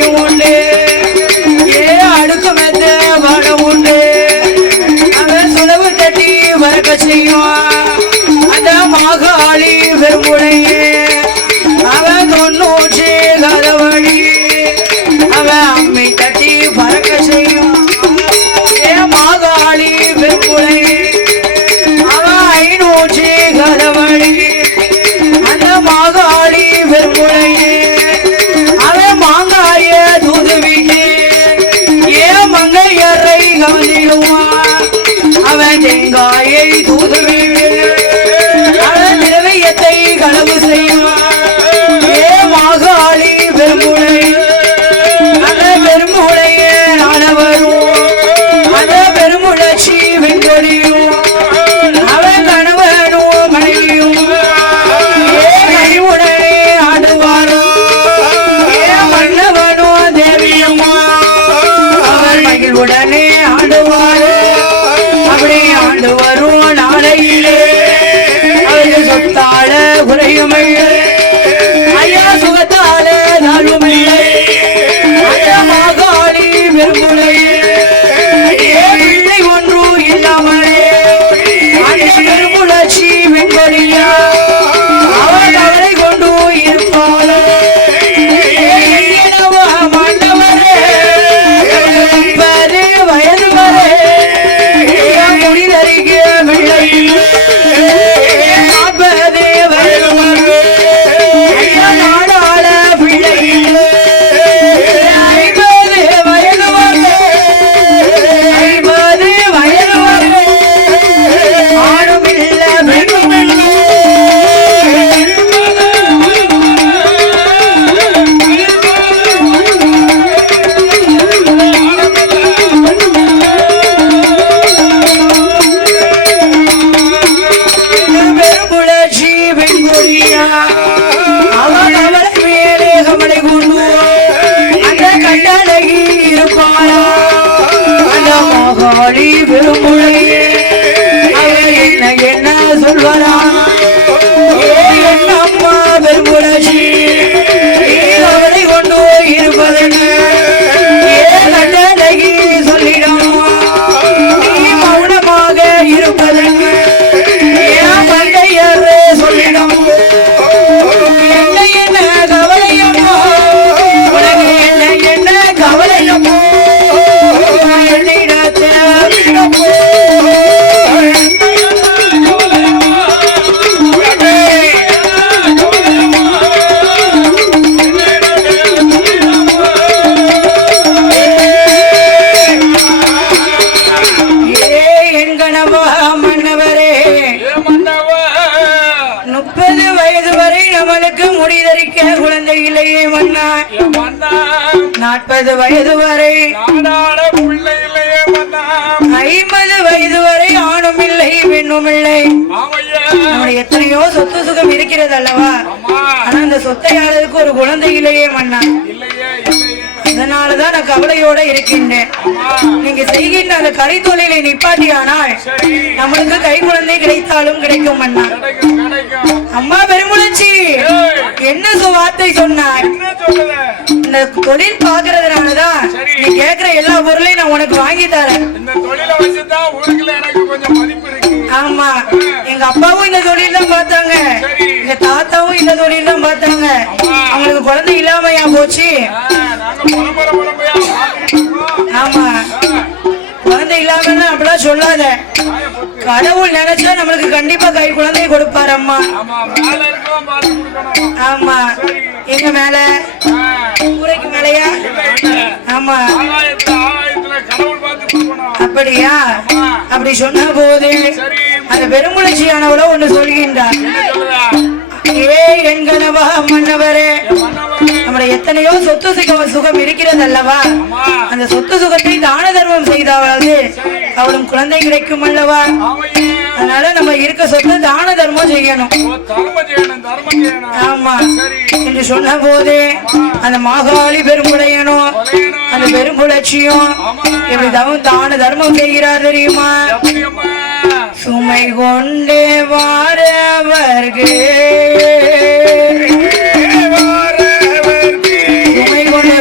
துணையும் உண்டு ஏ அடுக்கு மெத்த படம் உண்டு அவன் சுலவு தட்டி வரக்க செய்யும் அந்த மாகாளி பெருமுடையே அவன் தொண்ணூற்றி கதவழி அவன் அம்மை தட்டி பறக்க செய்யும் ஏ மாகாளி பெருமுடையே அவன் 500 கதவழி அந்த மாகாளி பெருமுடையே அவன் மாங்காய தூதுவிட்டு ஏ மங்கையரை கவனிடுவான் அவன் தேங்காயை தூதுவிட்டு அவன் திரவியத்தை களவு செய்வான் ஏ மாகாளி பெருமுடையே அந்த பெருமுடையே நாட வரும் அந்த பெருமுழச்சி வெண்கொடியும் அவன் கணவனும் மனைவியும் ஏ கைவுடனே ஆடுவாரோ ஏ மன்னவனோ தேவியம்மா அவர் மகிழ்வுடனே ஆடுவாரோ அப்படி ஆண்டு வரும் நாளையிலே அவர்கள் சொத்தால குறையுமில்லை ஐயா சுகத்தால தாழ்வுமில்லை அந்த மாகாளி பெருமுடையே ஏ பிள்ளை ஒன்று இல்லாமலே அந்த பெருமுழச்சி வெண்கொடியா அவள் அவரை கொண்டு இருப்பாளோ மன்னவரே 30 வயது வரை முடிதறிக்க பிள்ளை 40 வயது வரை நாடாள பிள்ளை 50 வயது வரை 50 வயது வரை ஆணுமில்ல பெண்ணுமில்ல பெருமுழச்சி வெண்கொடியா அவன் அவளை மேலே கவலை கொண்டு அந்த கண்டழகி இருப்பாளா அந்த மாகாளி பெருமுழையே அவள் என்ன சொல்வரா என்னம்மா பெருமுழச்சி அவளை கொண்டு இருப்பதென்ன ஏ கண்டழகி சொல்லிடும் நீ மௌனமாக இருப்பதென்ன ஏன் மங்கையரே சொல்லிடும் என்ன என்ன கவலையம்மோ உனக்கு என்ன கவலையம்மோ என்னிடத்தில் என் கணவா மன்னவரே 30 வயது வரை நம்மளுக்கு முடிதறிக்க குழந்தை இல்லையே மன்னா 40 வயது வரை 50 வயது வரை ஆணும் இல்லை பெண்ணும் இல்லை நம்முடைய எத்தனையோ சொத்து சுகம் இருக்கிறது அல்லவா ஆனா அந்த சொத்தை ஆளதுக்கு ஒரு குழந்தை இல்லையே மன்னா அதனாலதான் நான் கவலையோட இருக்கின்றேன் நீங்க செய்கின்ற அந்த கை தொழிலை நிப்பாட்டியானால் நம்மளுக்கு கை குழந்தை கிடைத்தாலும் கிடைக்கும் மன்னா அம்மா பெருமுழச்சி என்ன வார்த்தை சொன்னார் இந்த தொழில் பாக்குறதுனாலதான் நீ கேக்குற எல்லா பொருளையும் நான் உனக்கு வாங்கி தரேன் ஆமா எங்க அப்பாவும் இந்த தொழில் தான் பார்த்தாங்க எங்க தாத்தாவும் இந்த தொழில் தான் பார்த்தாங்க அவங்களுக்கு குழந்தை இல்லாமையா போச்சு ஆமா குழந்தை இல்லாம அப்படிலாம் சொல்லாத கடவுள் நினைச்சா நம்மளுக்கு கண்டிப்பா கை குழந்தை கொடுப்பாரு அம்மா ஆமா எங்க மேல கூரைக்கு மேலையா ஆமா அப்படியா அப்படி சொன்ன போது அந்த பெருமுழச்சியானவளோ ஒண்ணு சொல்கின்றார் ஏ என் கணவா மன்னவரே நம்முடைய எத்தனையோ சொத்து சுகம் இருக்கிறது அல்லவா அந்த சொத்து சுகத்தை தான தர்மம் செய்தாவது அவளும் குழந்தை கிடைக்கும் அல்லவா அதனால நம்ம இருக்க சொத்து தான தர்மம் செய்யணும் ஆமா என்று சொன்ன போது அந்த மாகாளி பெருமுடையனும் அந்த பெருமுழச்சியும் எப்படி தான தர்மம் செய்கிறார் தெரியுமா சுமை கொண்டே வாரவர்கே சுமை கொண்டே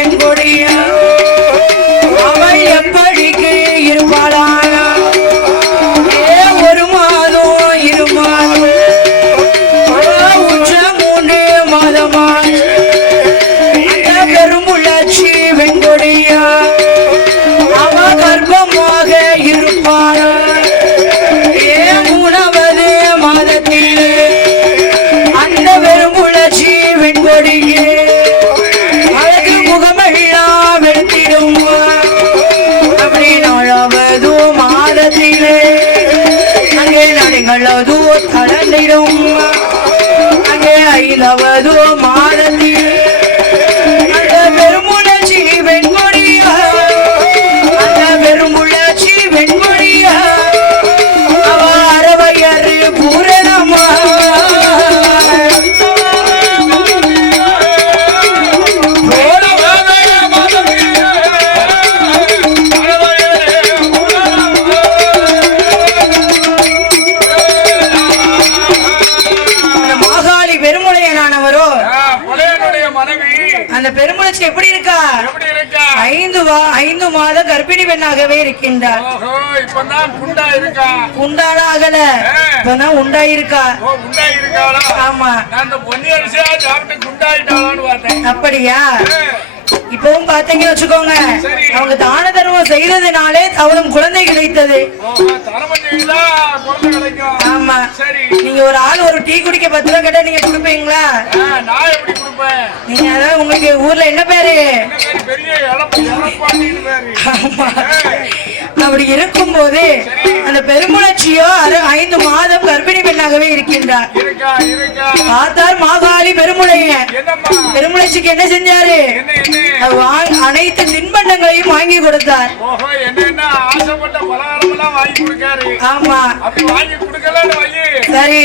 வெண்கொடியா அவள் எப்படிக்கு இருப்பாளானா ஒரு மாதம் 2 மாதம் உச்ச 3 மாதமா அந்த பெருமுள்ளச்சி வெண்கொடியா அவ கர்ப்பமாக இருப்பாள் 3வது மாதத்திலே அந்த பெருமுள்ளச்சி வெண்கொடியே அழகு முகமெல்லாம் வெளுத்திடும் அப்படி 4வது மாதத்திலே அங்கே நடைகளது தளர்ந்திடும் அங்கே 5வது மாதத்திலே அந்த பெருமுள்ளச்சி வெண்கொடியா அந்த பெருமுள்ளச்சி வெண்கொடியா அவ அரவையறு பூரணமா அந்த பெருமுளச்சி எப்படி இருக்கா 5 மாதம் கர்ப்பிணி பெண்ணாகவே இருக்கின்றார் குண்டாளாகல இப்பதான் உண்டாயிருக்கா ஆமா அப்படியா இப்பவும் பாத்தீங்கன்னு வச்சுக்கோங்க அவங்க தான தர்மம் செய்ததுனாலே அவளும் குழந்தை கிடைத்தது ஆமா நீங்க ஒரு ஆள் ஒரு டீ குடிக்க 10 ரூபா கேட்டா நீங்க கொடுப்பீங்களா நீங்க அதான் உங்களுக்கு ஊர்ல என்ன பேரு அப்படி இருக்கும் போது அந்த பெருமுளச்சியோ 5 மாதம் கர்ப்பிணி பெண்ணாகவே இருக்கின்றார் பார்த்தார் மாகாளி பெருமுளச்சிக்கு என்ன செஞ்சாரு அனைத்து தின்பண்டங்களையும் வாங்கி கொடுத்தார் ஆமா சரி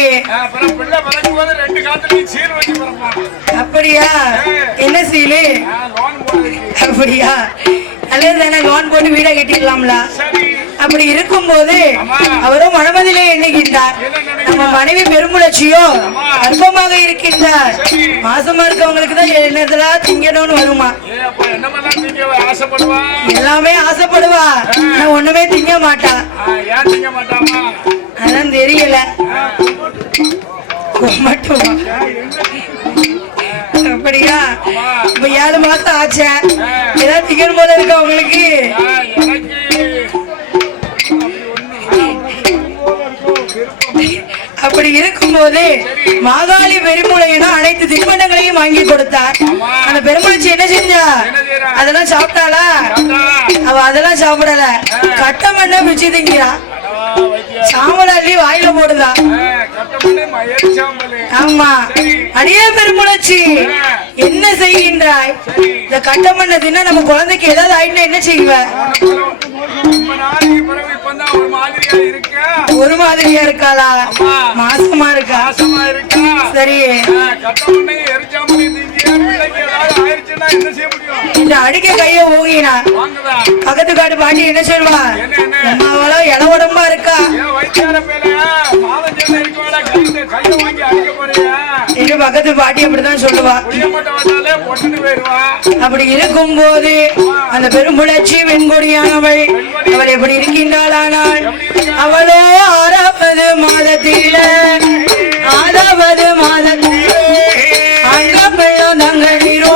அப்படியா என்ன சீலு அப்படியா நல்லதுதானே லோன் போட்டு வீட கட்டிடலாம்ல அப்படி இருக்கும் போது அவரும் மனமதிலே எண்ணுகின்றார் நம்ம மனைவி பெருமுளச்சியோ கர்ப்பமாக இருக்கின்றார் மாசமா இருக்கவங்களுக்கு தான் என்னதெல்லாம் திங்கணும்னு வருமா எல்லாமே ஆசைப்படுவா ஆனா ஒண்ணுமே திங்க மாட்டா அதான் தெரியல மட்டுமா அப்படியா இப்ப 7 மாசம் ஆச்சா ஏதாவது திங்கணும் போல இருக்கா உங்களுக்கு அப்படி இருக்கும்போது மாகாளி பெருமுளையனும் அனைத்து தின்பண்டங்களையும் வாங்கி கொடுத்தார் அந்த பெருமுளைச்சி என்ன செஞ்சா அதெல்லாம் சாப்பிட்டாளா அவ அதெல்லாம் சாப்பிடல கட்ட மண்ண பிச்சு திங்கிறா சாம்பலாள்ளி வாயில போடுதா ஆமா அடியே பெருமுளச்சி என்ன செய்கின்றாய் இந்த கட்ட மண்ண தின்னா நம்ம குழந்தைக்கு ஏதாவது ஆயிடுனா என்ன செய்வ ஒரு மாதிரியா இருக்காளா மாசமா இருக்கா சரி இந்த அடிக்க கைய ஊகினா பக்கத்து காட்டு பாட்டி என்ன சொல்வா அம்மாவளோ இட உடம்பா இருக்கா பக்கத்து பாட்டி அப்படிதான் சொல்லுவா அப்படி இருக்கும் போது அந்த பெருமுளச்சி வெண்கொடியானவள் அவள் எப்படி இருக்கின்றாள் அவளோ 6வது மாதத்தில 6வது மாதத்தில அங்க பெண்ணும் தங்க நீரோ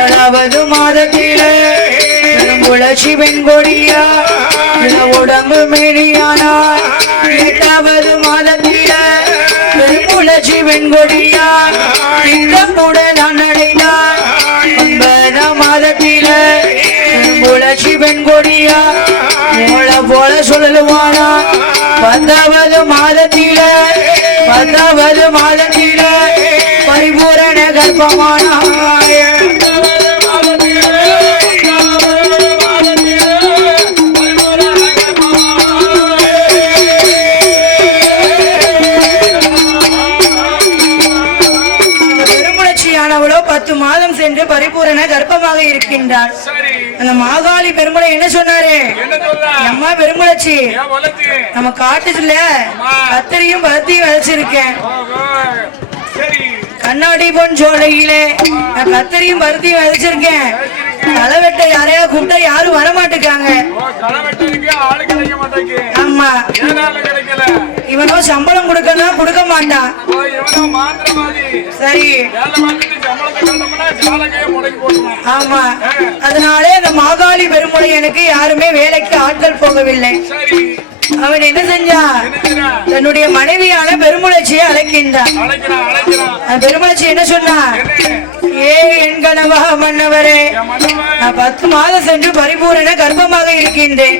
7வது மாதத்தில பெருமுளச்சி வெண்கொடியா உடம்பு மேனியானார் 8வது மாதத்தில பெருமுளச்சி வெண்கொடியா உடல் அடைந்தார் 9ஆம் மாதத்தில பெருமுளச்சி வெண்கொடியா போல சொல்லுவானா 10வது மாதத்தில பரிபூரண கர்ப்பமானாய் பெருமுளச்சியானவளோ 10 மாதம் சென்று பரிபூரண கர்ப்பமாக இருக்கின்றார் அந்த மாகாளி பெருமுளை என்ன சொன்னாரு அம்மா பெருமுளச்சி நம்ம காட்டுல கத்திரியும் பருத்தியும் விளைச்சிருக்கேன் கண்ணாடி பொன் சோலையிலே நான் கத்தரியும் பருத்தியும் விதைச்சிருக்கேன். களவெட்ட யாரையா கூப்பிட்டா யாரும் வரமாட்டுக்காங்க. ஆமா, இவனோ சம்பளம் கொடுக்கணும் கொடுக்க மாட்டான். சரி, ஆமா, அதனாலே அந்த மாகாளி பெருமுறை எனக்கு யாருமே வேலைக்கு ஆட்கள் போகவில்லை. அவன் என்ன செஞ்சான்? தன்னுடைய மனைவியான பெருமுளச்சியை அழைக்கின்றான். பெருமுளச்சி என்ன சொன்னா? ஏ என் கணவா மன்னவரே, நான் 10 மாதம் சென்று பரிபூரண கர்ப்பமாக இருக்கின்றேன்.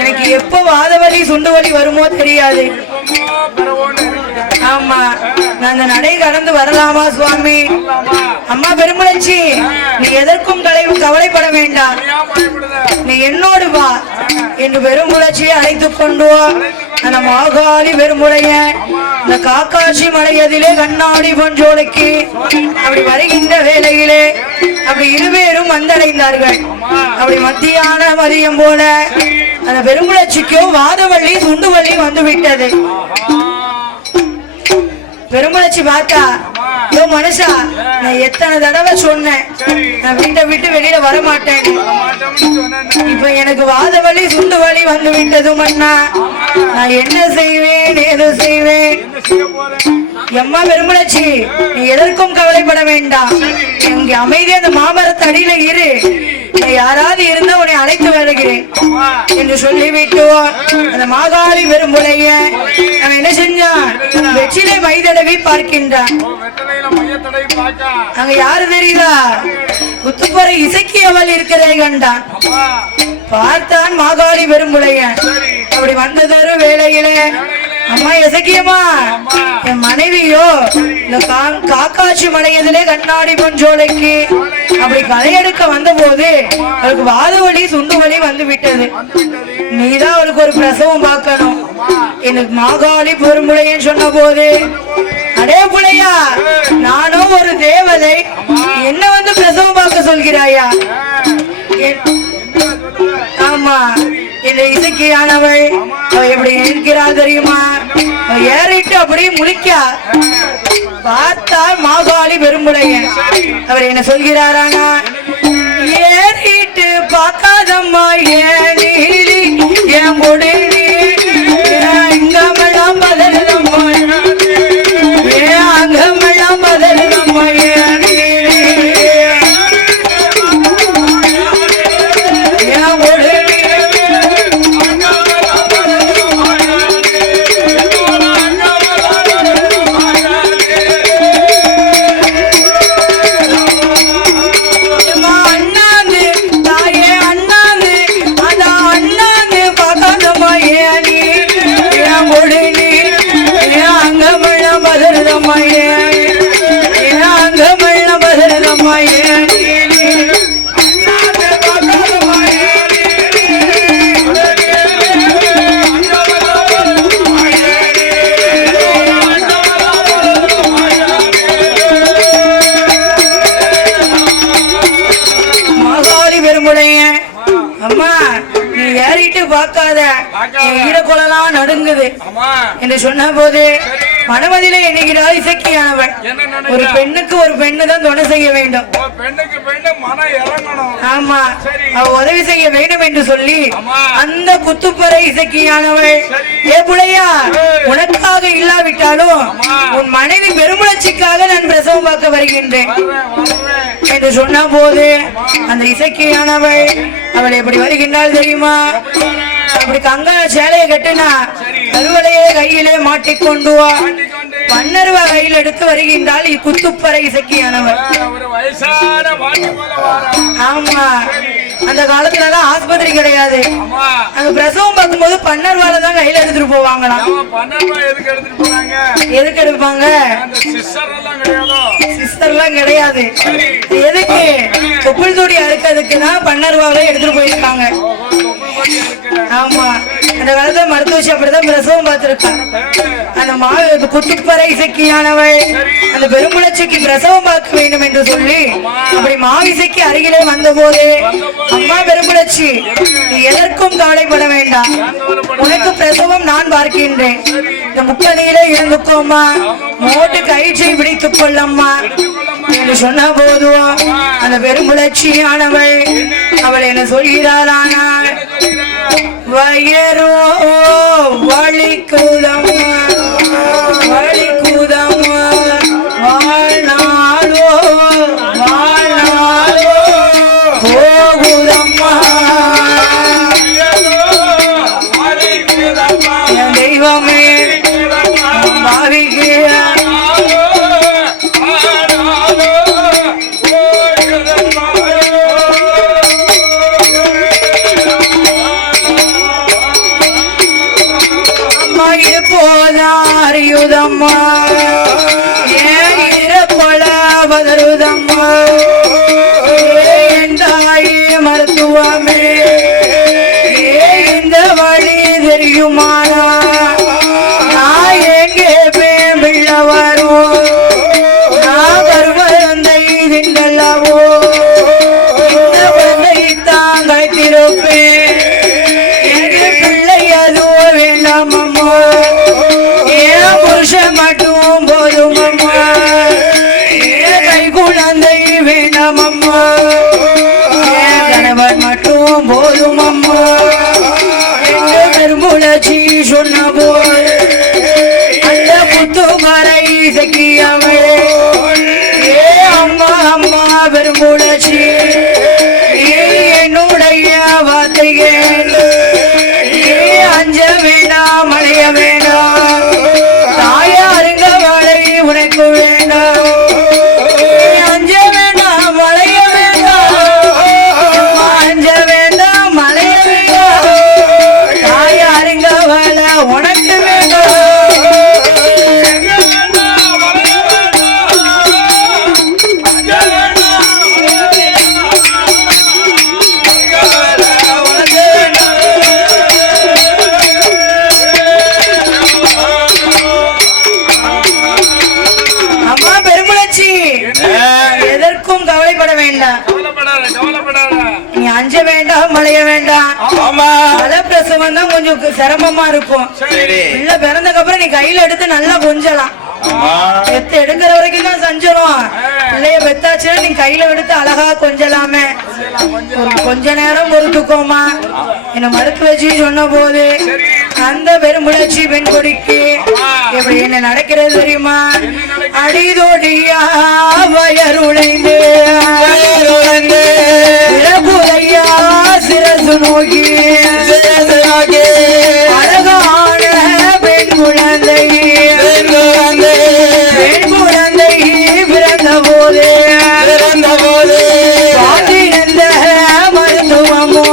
எனக்கு எப்போ வாதவலி சுண்டுவலி வருமோ தெரியாது. ஆமா, நான் அந்த நடை கடந்து வரலாமா சுவாமி? அம்மா பெருமுளச்சி, நீ எதற்கும் கவலைப்பட வேண்டாம், நீ என்னோடு வா என்று பெருமுளச்சியை அழைத்து கொண்டு அந்த மாகாளி பெருமுடைய இந்த காக்காட்சி மலையதிலே கண்ணாடி பொஞ்சோலைக்கு அப்படி வருகின்ற வேளையிலே அப்படி இருவேரும் வந்தடைந்தார்கள். அப்படி மத்தியான மதியம் போல அந்த பெருமுளச்சிக்கோ வாதவள்ளி சுண்டுவள்ளி வந்து விட்டது. பெருமுளச்சி பார்த்தா, யோ மனுஷா, நான் எத்தனை தடவை சொன்னேன் நான் வீட்டை விட்டு வெளியில வர மாட்டேன். இப்ப எனக்கு வாத வலி சுண்டு வலி வந்து விட்டது மன்னா, நான் என்ன செய்வேன் ஏதோ செய்வேன். எம்மா பெருமுளச்சி, நீ எதற்கும் கவலைப்பட வேண்டாம், இங்க அமைதியா அந்த மாமரத்து அடியில இரு, யாராவது இருந்தா உன்னை அழைத்து வருகிறேன் என்று சொல்லிவிட்டு அந்த மாகாளி பெருமுடைய அவன் என்ன செஞ்சான்? வெற்றிலை மைதடவி பார்க்கின்றான். அங்க யாரு தெரியுதா? குத்துப்பறை இசைக்கியவள் இருக்கிறதை கண்டான். பார்த்தான் மாகாளி பெருமுடைய. அப்படி வந்ததொரு வேளையிலே, அம்மா இசக்கியம்மா, என் மனைவியோ இந்த காக்காட்சி மலையதிலே கண்ணாடி பொஞ்சோலைக்கு அப்படி களையெடுக்க வந்த போது அவளுக்கு வாத வலி சுண்டு வலி வந்து விட்டது. நீதான் அவளுக்கு ஒரு பிரசவம் பார்க்கணும் எனக்கு மாகாளி பெருமுளையன்னு சொன்ன போது, அடே புள்ளையா, நானும் ஒரு தேவதை, என்ன வந்து பிரசவம் பார்க்க சொல்கிறாயா? ஆமா, இந்த இசைக்கியானவள் அவ எப்படி இருக்கிறாள் தெரியுமா? ஏறிட்டு அப்படியே முழிக்கா. பார்த்தால் மாகாளி பெருமுளையன். அவர் என்ன சொல்கிறாராங்க? ஏறிட்டு பார்க்காதம்மா ஏன் நீலி என் கொடிலி இங்கமெல்லாம் பதறதம்மா, ஏன் அங்கமெல்லாம் பதறதம்மா ஏன் நீலி என் கொடிலி. அம்மா, நீ ஏறிட்டு பார்க்காத, ஈரக்குழலாம் நடுங்குது என்று சொன்ன போது மனமதிலே எண்ணுகிறாள் இசக்கியானவள். ஒரு பெண்ணுக்கு ஒரு பெண்ணு தான் துணை செய்ய வேண்டும். ஆமா, அவ உதவி செய்ய வேண்டும் என்று சொல்லி அந்த குத்துப்பறை இசக்கியானவள், ஏ புள்ளையா, உனக்காக இல்லாவிட்டாலும் உன் மனைவி பெருமுளச்சிக்காக நான் பிரசவம் பார்க்க வருகின்றேன் என்று சொன்ன போது அந்த இசக்கியானவள் அவள் எப்படி வருகின்றாள் தெரியுமா? அப்படி கங்க சேலையை கட்டுனா கருவலையே கையிலே மாட்டிக்கொண்டு பன்னருவ கையில் எடுத்து வருகின்றாள் குத்துப்பறை இசக்கியானவள். ஆமா, அந்த காலத்துல எல்லாம் ஆஸ்பத்திரி கிடையாது. அங்க பிரசவம் பார்க்கும்போது பன்னர்வால தான் கையில எடுத்துட்டு போவாங்களாம். எதுக்கு எடுப்பாங்க? சிஸ்டர்லாம் கிடையாது. எதுக்கு? தொப்புள் தூடி அறுக்கிறதுக்கு தான் பன்னர்வாவே எடுத்துட்டு போயிருக்காங்க. ஆமா அந்த காலத்துல மருத்துவச்சி அப்படிதான் பிரசவம் பார்த்திருக்கான். அந்த குத்துப்பறை இசைக்கியானவள் அந்த பெருங்குளச்சிக்கு பிரசவம் பார்க்க வேண்டும் என்று சொல்லி அப்படி மாவிசைக்கு அருகிலே வந்த போது, அம்மா பெருங்குளச்சி நீ எதற்கும் கவலைப்பட வேண்டாம், உனக்கு பிரசவம் நான் பார்க்கின்றேன், இந்த முக்கணியிலே இருந்துக்கோம்மா, மோட்டு கயிற்றை பிடித்துக் கொள்ளம்மா என்று சொன்ன போதும் அந்த பெருங்குளச்சியானவள் அவள் என்ன சொல்கிறாளானால், வயரோ வலிக்குதம்மா வலிக்குதம்மா வாழ்நாளோ வாழ்நாளோ போகுதம்மா என் தெய்வமே பாவிக்கு போதாரியுதம்மா ஏன் இறப்பொல பதறுதம்மா என் தாயே மருத்துவமே இந்த வழி தெரியுமானா நான் எங்கே பேம்பிள்ள வரும் நான் வருவந்தை திண்டல்லவோ இந்த வந்தை தாங்கள் திருப்பேன் எங்கள் பிள்ளை அதுவோ வேண்டாம் அம்மா புருஷன் மட்டும் போதும் அம்மா கை குழந்தை வேண்டாம் அம்மா கணவன் மட்டும் போதும் அம்மா எங்க பெருமுளச்சி சொன்ன போது அந்த புத்துமரை இசைக்கியவள் அம்மா அம்மா பெருமுளச்சி என்னுடைய வார்த்தைகள் அஞ்ச வேண்டாம் மழைய வேண்டாம் தாயாருங்க மழை உனக்கு வேண்டாம் அஞ்ச வேண்டாம் மழைய வேண்டாம் அஞ்ச வேண்டாம் மழைய வேண்டாம் தாயாருங்க மழை உனக்கு வேண்டாம் நீ அஞ்ச வேண்டாம் மழைய வேண்டாம். மழை பிரசவம் தான் கொஞ்சம் சிரமமா இருக்கும். பிள்ளை பிறந்தக்கு அப்புறம் நீ கையில எடுத்து நல்லா கொஞ்சலாம். பெத்து எடுக்கிற வரைக்கும் தான் சஞ்சலம். பிள்ளைய பெத்தாச்சுன்னா நீ கையில எடுத்து அழகா கொஞ்சலாமே. கொஞ்ச நேரம் பொறுத்துக்கோமா என்ன மறுத்து வச்சு சொன்ன போது அந்த பெருமுளச்சி பெண் கொடிக்கு எப்படி என்ன நடக்கிறது தெரியுமா? அடிதோடியா வயருளைந்து இளகுலையா சிரசு நோக்கி அழகான பெண் குழந்தை பெண் குழந்தை பிறந்த போது பாட்டிருந்த மருத்துவமோ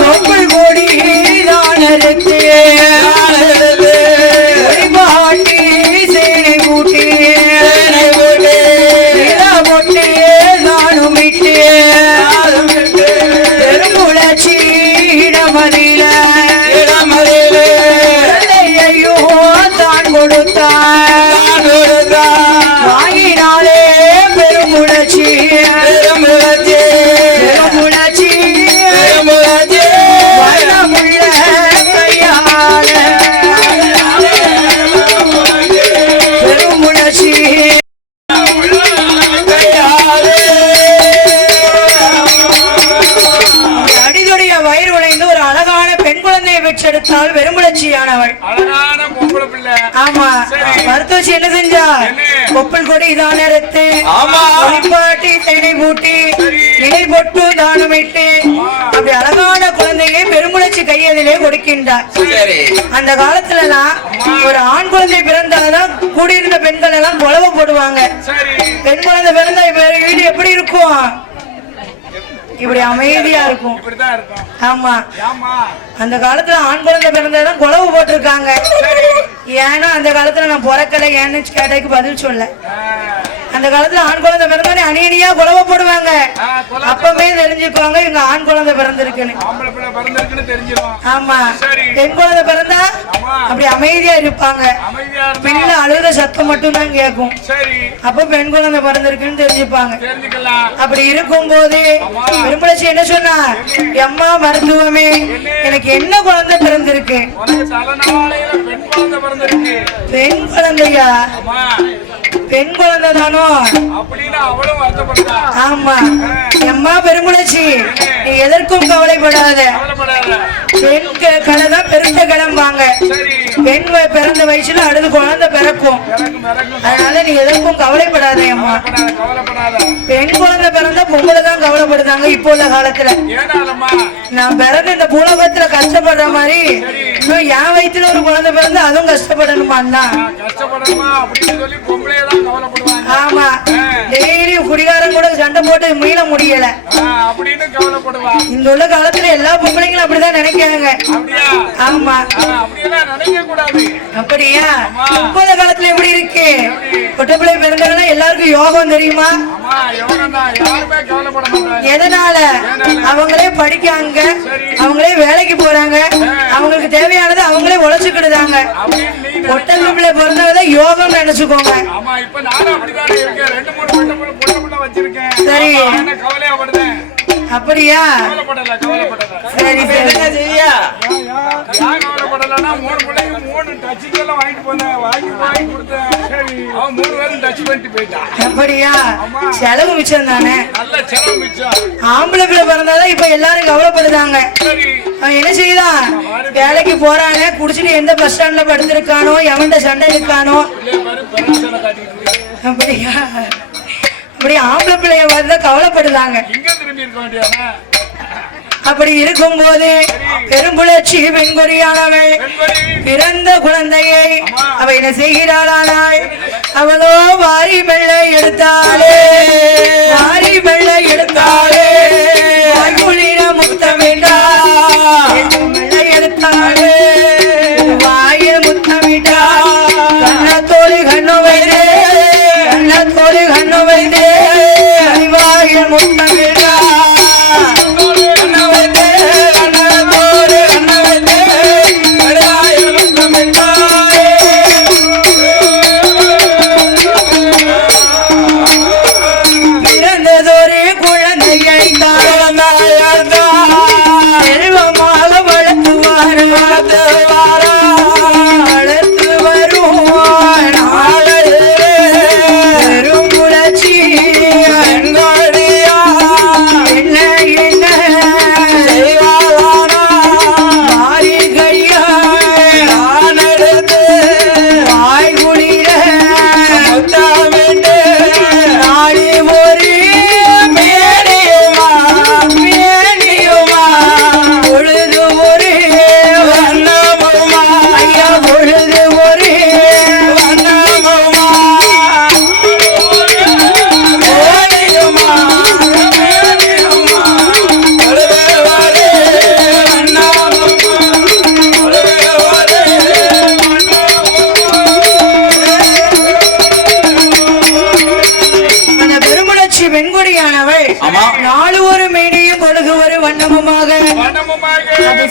தொப்புள் கொடி தான் எடுத்து பாட்டி சேனை பூட்டி பொட்டி நானும் விட்டு பெருங்குளச்சி இடமதில ஐயோ தான் கொடுத்தான் வாங்கினாலே பெருங்குளச்சி பெருங்குளச்சி வண்ணமுள்ள கையால பெருங்குளச்சி அடிதொடைய வயிறு உழைந்து ஒரு அழகான பெண் குழந்தையை பெற்றெடுத்தால் பெருமுளச்சியானவள். ஆமா மருத்துவச்சி என்ன செஞ்சா? கொப்பல் கொடி தான் எடுத்து பாட்டி தேனை பூட்டி நிலை பொட்டு தானமிட்டு அப்படி அழகான குழந்தையை பெருமுளச்சி கையதிலே கொடுக்கின்றார். அந்த காலத்துல எல்லாம் ஒரு ஆண் குழந்தை பிறந்தால்தான் கூடியிருந்த பெண்கள் எல்லாம் குழவை போடுவாங்க. பெண் குழந்தை பிறந்தா வீடு எப்படி இருக்கும்? இப்படி அமைதியா இருக்கும். ஆமா அந்த காலத்துல ஆண் குழந்தை பிறந்ததான் குழவு போட்டிருக்காங்க. ஏன்னா அந்த காலத்துல நான் பிறக்கல ஏன்னு கேட்டதுக்கு பதில் சொல்ல. அந்த காலத்துல ஆண் குழந்தை பிறந்தோடனே அணியணியா குழவை போடுவாங்க. அப்பவே தெரிஞ்சு தெரிஞ்சுக்குவாங்க இவங்க ஆண் குழந்தை பிறந்திருக்குன்னு. ஆமா, பெண் குழந்தை பிறந்தா அப்படி அமைதியா இருப்பாங்க, பிள்ளை அழுகிற சத்தம் மட்டும் தான் கேட்கும். அப்ப பெண் குழந்தை பிறந்திருக்குன்னு தெரிஞ்சுப்பாங்க. அப்படி இருக்கும் போது பெரும்பளச்சி என்ன சொன்னா, அம்மா மருத்துவமே எனக்கு என்ன குழந்தை பிறந்திருக்கு? பெண் குழந்தையா? பெண் குழந்தை தானோ? ஆமா. அம்மா பெருங்குளச்சி நீ எதற்கும் கவலைப்படாத. பெண் கடை தான் பெருத்த கிளம்பாங்க. பெண் பிறந்த வயசுல அடுத்து குழந்தை பிறக்கும். அதனால நீ எதற்கும் கவலைப்படாத அம்மா. பெண் குழந்தை பிறந்தா பொம்பளை தான் கவலைப்படுதாங்க இப்போ உள்ள காலத்துல. நான் பிறந்த இந்த பூலகத்துல கஷ்டப்படுற மாதிரி இன்னும் என் வயிற்றுல ஒரு குழந்தை பிறந்தா அதுவும் கஷ்டப்படணுமா? ஆமா, டெய்லி குடிகாரம் கூட சண்டை போட்டு மீள முடியல இந்த உள்ள காலத்துல எல்லா பொம்பளைங்களும் அப்படிதான் நினைக்கிறாங்க. ஆமா, அப்படியா? இப்போத காலத்துல எப்படி இருக்கு? பொட்ட பிள்ளை பிறந்தவங்க எல்லாருக்கும் யோகம் தெரியுமா? எதனால? அவங்களே படிக்காங்க, அவங்களே வேலைக்கு போறாங்க, அவங்களுக்கு தேவையானது அவங்களே உழைச்சுக்கிடுதாங்க. பொட்ட பிள்ளை பிறந்தவதான் யோகம் நினைச்சுக்கோங்க. சரி, அப்படியா? சரி சரி. அப்படியா? செலவு மிச்சம் தானே. ஆம்பளை பிள்ளை பிறந்தாதான் இப்ப எல்லாரும் கவலைப்படுதாங்க. அவன் என்ன செய்தான்? வேலைக்கு போறாங்க, குடிச்சிட்டு எந்த பஸ் ஸ்டாண்ட்ல படுத்திருக்கானோ, எவன்ட சண்டை இருக்கானோ. அப்படியா? அப்படி ஆம்பளை பிள்ளைய வந்து கவலைப்படுதாங்க. அப்படி இருக்கும் போது பெரும்புலச்சி பெண்கொடியானவள் பிறந்த குழந்தையை அவ என்ன செய்கிறாளானாள்? அவளோ வாரி வெள்ளை எடுத்தாளே, வாரி வெள்ளை எடுத்தாளே, முத்தமிட்டா வெள்ளை எடுத்தாளே, வாய முத்தமிட்டா கண்ணத்தோடு கண்ணு வைத்தே, கண்ணத்தோடு கண்ணு வைத்தே, வாய முத்தமிட்டா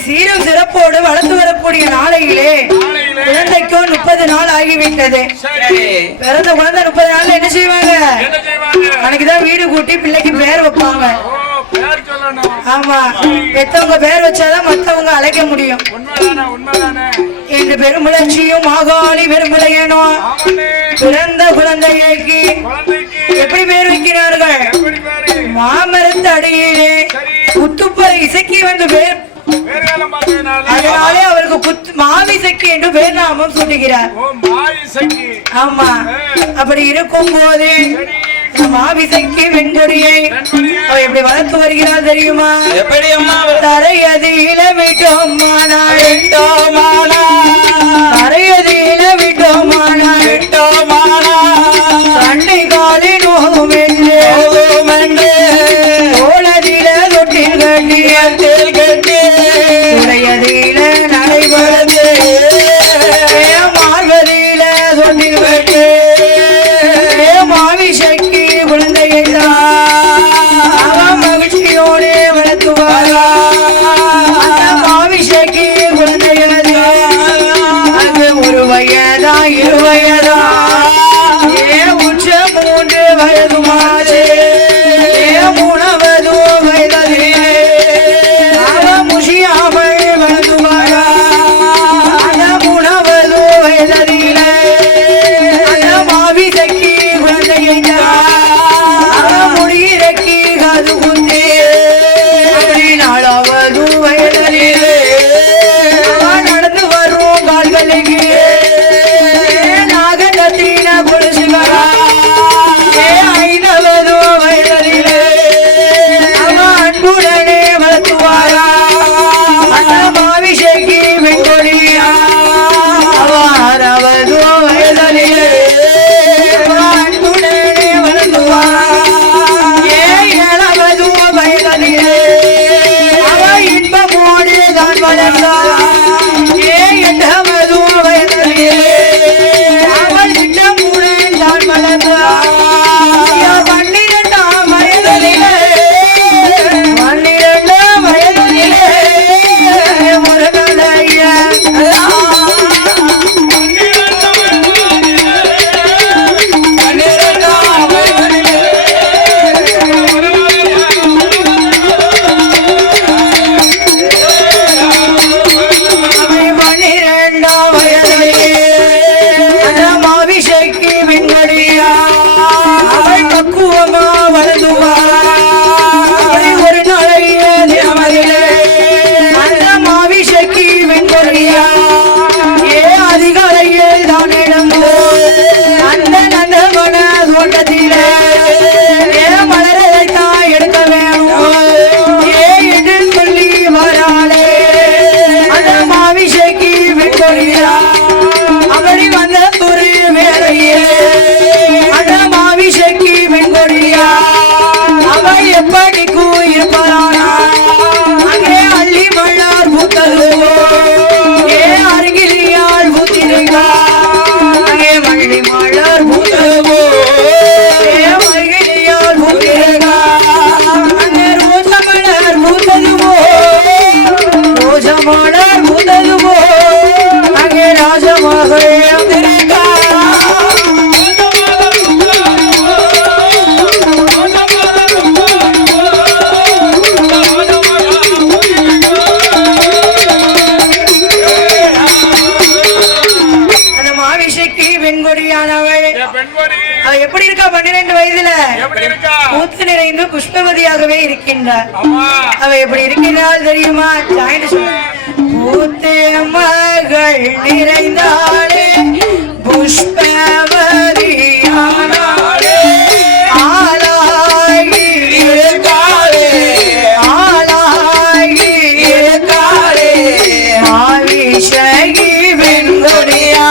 சீரும் சிறப்போடு வளர்த்து வரக்கூடிய நாளையிலே குழந்தைக்கோ 30 நாள் ஆகிவிட்டது. பிறந்த குழந்தை 30 நாள்ல என்ன செய்வாங்க? அன்னைக்குதான் வீடு கூட்டி பிள்ளைக்கு பேர் வைப்பாங்க. ஆமா, பெத்தவங்க பேர் வச்சாதான் மத்தவங்க அழைக்க முடியும். என்று பெருமுளர்ச்சியும் மாகாளி பெருமுளையனோ பிறந்த குழந்தைக்கு எப்படி பேர் வைக்கிறார்கள்? மாமரத்து அடியிலே குத்துப்பறை இசைக்கு வந்து பேர், அதனாலே அவருக்கு மாவிசைக்கு என்று பேர் நாமம் சூட்டுகிறார். ஆமா, அப்படி இருக்கும் போது மாவிசைக்கு வெண்கொடியை அவ எப்படி வளர்த்து வருகிறார் தெரியுமா? எப்படி அம்மா? தரையதில விட்டோமானா விட்டோமானா, தரையதில விட்டோமானா விட்டோமானா, கண்ணை காலி நோகும் என்று ஓலதில தொட்டில் கட்டியத்தில் கட்டி உடையதில நடைபெறுது மார்கதில தொட்டில் கட்டி மாவிசைக்கு குழந்தையை அவன் மகிழ்ச்சியோடு எப்படிக்கும் இருப்பாரானா அங்கே அள்ளி மலர் பூத்ததுவோ ஏ அருகிலியால் பூத்திருக்கா அங்கே மல்லி மலர் பூத்ததுவோ ஏ அருகிலியால் பூத்திருக்கா அங்கே ரோஜா மலர் பூத்ததுவோ ரோஜா மலர் பூத்ததுவோ அங்கே ராஜமகளே எப்படி இருக்கா 12 வயதுல பூத்து நிறைந்து புஷ்பவதியாகவே இருக்கின்றார் அவ எப்படி இருக்கின்றால் தெரியுமா பூத்து மகள் நிறைந்தாளே புஷ்பவதியானாளே ஆளாகி இருக்காளே ஆளாகி இருக்காளே ஆவிஷகி வெண்கொடியா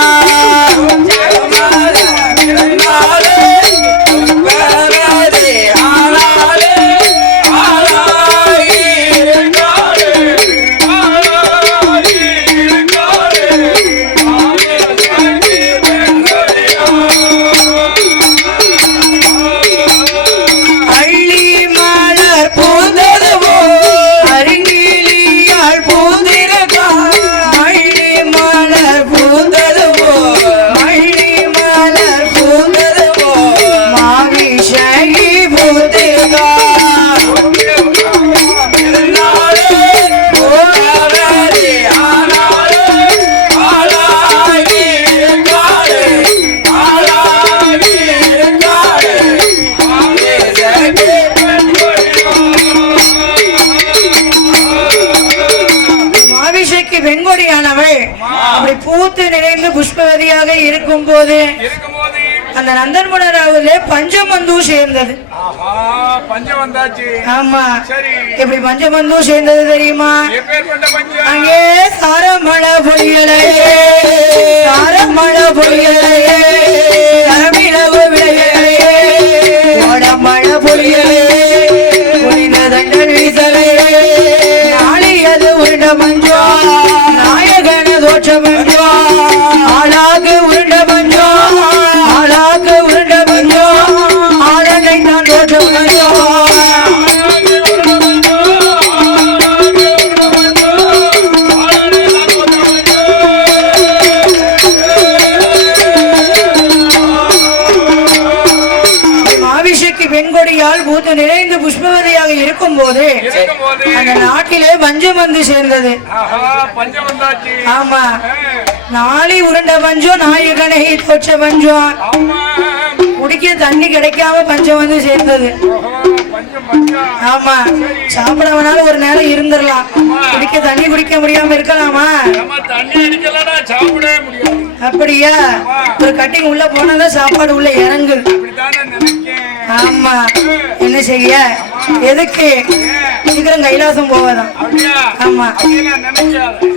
பூத்து நிறைந்து புஷ்பவதியாக இருக்கும் போது அந்த நந்தன்முனராவிலே பஞ்சமந்து சேர்ந்தது. ஆமா, எப்படி பஞ்சமந்து சேர்ந்தது தெரியுமா? அங்கே சாரமழை பொழியலையே சாரமழை பொழியலையே கரமிளவு விளையலையே மழை பொழியலையே புனித தண்டல் வீசலையே நாளியது உருண்ட மஞ்சோ நாயகன தோற்றம் என்றோ ஆளாக உருண்ட மஞ்சோ ஆளாக உருண்ட மஞ்சோ ஆளனை தான் தோற்றம் மஞ்சோ வெண்கொடியால் பூத்து நிறைந்து புஷ்பவதியாக இருக்கும் போது அந்த நாட்டிலே பஞ்சம் வந்து சேர்ந்தது. ஆமா, நாளை உருண்ட பஞ்சம் நாயகனை தோற்ற பஞ்சம் குடிக்க தண்ணி கிடைக்காம பஞ்சம் வந்து சேர்ந்தது. ஆமா, சாப்பிடவனால ஒரு நேரம் இருந்துடலாம், குடிக்க தண்ணி குடிக்க முடியாம இருக்கலாமா? அப்படியா? ஒரு கட்டிங் உள்ள போனாதான் சாப்பாடு உள்ள இறங்குது. ஆமா, என்ன செய்ய, எதுக்கு சீக்கிரம் கைலாசம் போவதான். ஆமா,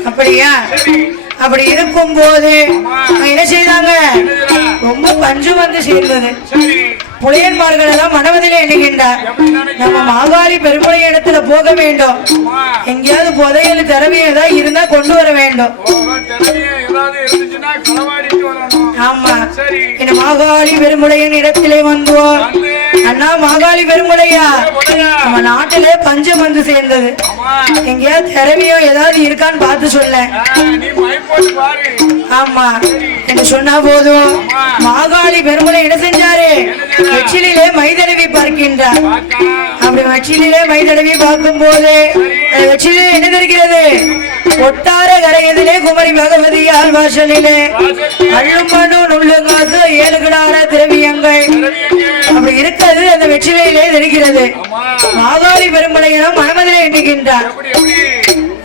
அப்படியா? அப்படி இருக்கும் போது என்ன செய்தாங்க, ரொம்ப பஞ்சம் வந்து சேர்ந்தது. புலையன்மார்கள் எல்லாம் மனவதிலே எண்ணுகின்றார், நம்ம மாகாளி பெருமுறை இடத்துல போக வேண்டும், எங்கேயாவது புதையல் திறவி ஏதாவது இருந்தா கொண்டு வர வேண்டும். ஆமா, இந்த மாகாளி பெருமுளையின் இடத்திலே வந்தோம். அண்ணா மாகாளி பெருமுளையா, நம்ம நாட்டிலே பஞ்சம் வந்து சேர்ந்தது, எங்கேயாவது திறவியோ ஏதாவது இருக்கான்னு பார்த்து சொல்ல. ஆமா என்று சொன்னா போதும். மாகாளி பெருமுளை என்ன செஞ்சாரு, வெற்றிலே மைதடவி பார்க்கின்றார். அப்படி வெற்றிலே மைதடவி பார்க்கும் போது வெற்றிலே என்ன தெரிகிறது, ஒட்டார கரையதிலே குமரி பகவதியால் வாசலிலே அள்ளும் மனு நுள்ளு காசு 7 கிடார திரவியங்கள் அப்படி இருக்கிறது அந்த வெற்றிலையிலே தெரிகிறது. மாகாளி பெருமளையிடம் மனமதிலே எண்ணுகின்றார்,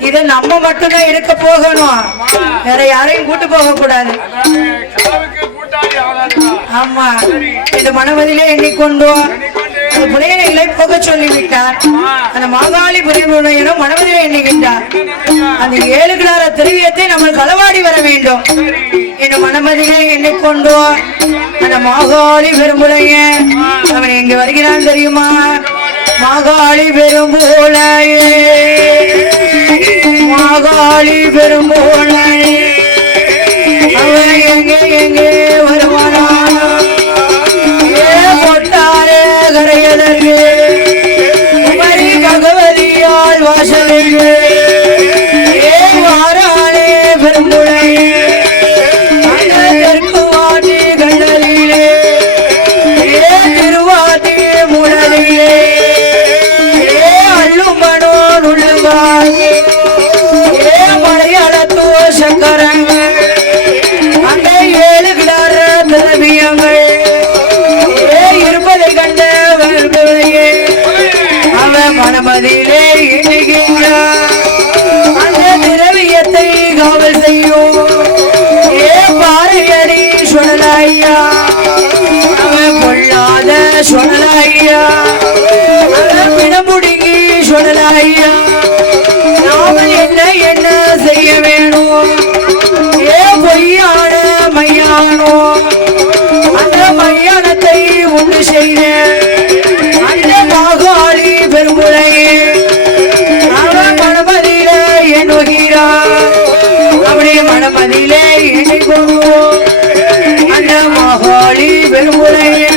இதை நம்ம மட்டும்தான் எடுக்க போகணும், வேற யாரையும் கூட்டு போக கூடாது. ஆமா, இது மனமதிலே எண்ணிக்கொண்டோம். அந்த புலையனை போக சொல்லிவிட்டார். அந்த மாகாளி பெருமுளையிடம் மனமதிலே எண்ணுகின்றார், அந்த 7 கிடார திரவியத்தை நம்ம களவாடி வர வேண்டும் என்று மனமதிலே எண்ணிக்கொண்டோம். அந்த மாகாளி பெருமுளைய அவன் எங்க வருகிறான் தெரியுமா? மாகாளி பெரும்போலையே மாகாளி பெரும்போலையே அவன் எங்கே எங்கே வருவானா பொட்டாரே கரையதற்கு குமரி பகவதியால் வாசலுக்கு வாரானே பெரும்புழையே தெற்கு வாட்டி கண்டலிலே திருவாட்டி முடலிலே அள்ளுமனோ நுள்ளுங்காய் மலையாளத்தோ சக்கரங்க அங்கே 7 கிடார திரவியங்கள் இருப்பதை கண்ட வெறுமையே அவன் மனமதிலே இணைகின்றான் அந்த திரவியத்தை காவல் செய்யும் பாறையடி சொன்னலையா அவன் கொள்ளாத சொன்னலையா அவன் பிணமுடுங்கி சொன்னலையா நாம என்ன என்ன செய்ய வேணும் பொய்யான மையானோ அந்த மையானத்தை உண்டு செய்த அந்த மாகாளி பெருமுறையே அவன் மனமதியில எண்ணுகிறான் அப்படி மனமதியிலே எண்ணிக்கொள்வோம் அந்த மாகாளி பெருமுறையே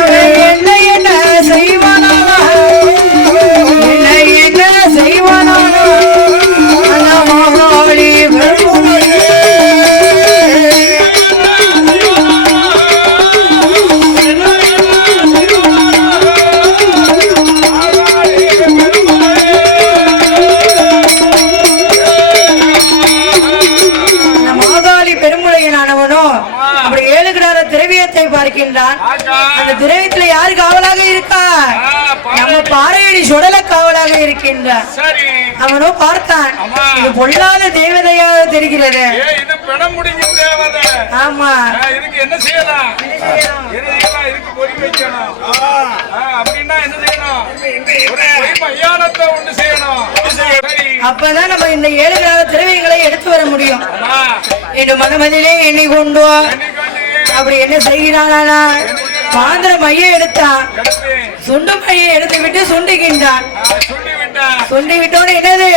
அவன் என்ன என்ன செய்வானா என்ன என்ன செய்வானா அந்த மாகாளி பெருமுறையே பார்க்கின்றான் அந்த திரவியத்துல யாரு காவலாக இருக்கா நம்ம பாறையடி சுடல காவலாக இருக்கின்றான் அவனோ பார்த்தான் இது பொல்லாத தேவதையாக தெரிகிறது இது பிணமுடிங்க தேவதை ஆமா இதுக்கு என்ன செய்யலாம் இதுக்கு பொறி வைக்கணும் அப்படின்னா என்ன செய்யணும் மையானத்தை ஒன்று செய்யணும் அப்பதான் நம்ம இந்த 7 கிராம திரவியங்களை எடுத்து வர முடியும் என்று மனமதிலே எண்ணிக்கொண்டு அப்படி என்ன செய்கிறானா மாந்திர மைய எடுத்தான் சுண்டு மையை எடுத்து விட்டு சுண்டுகின்றான் சுண்டி விட்டோன்னு என்னது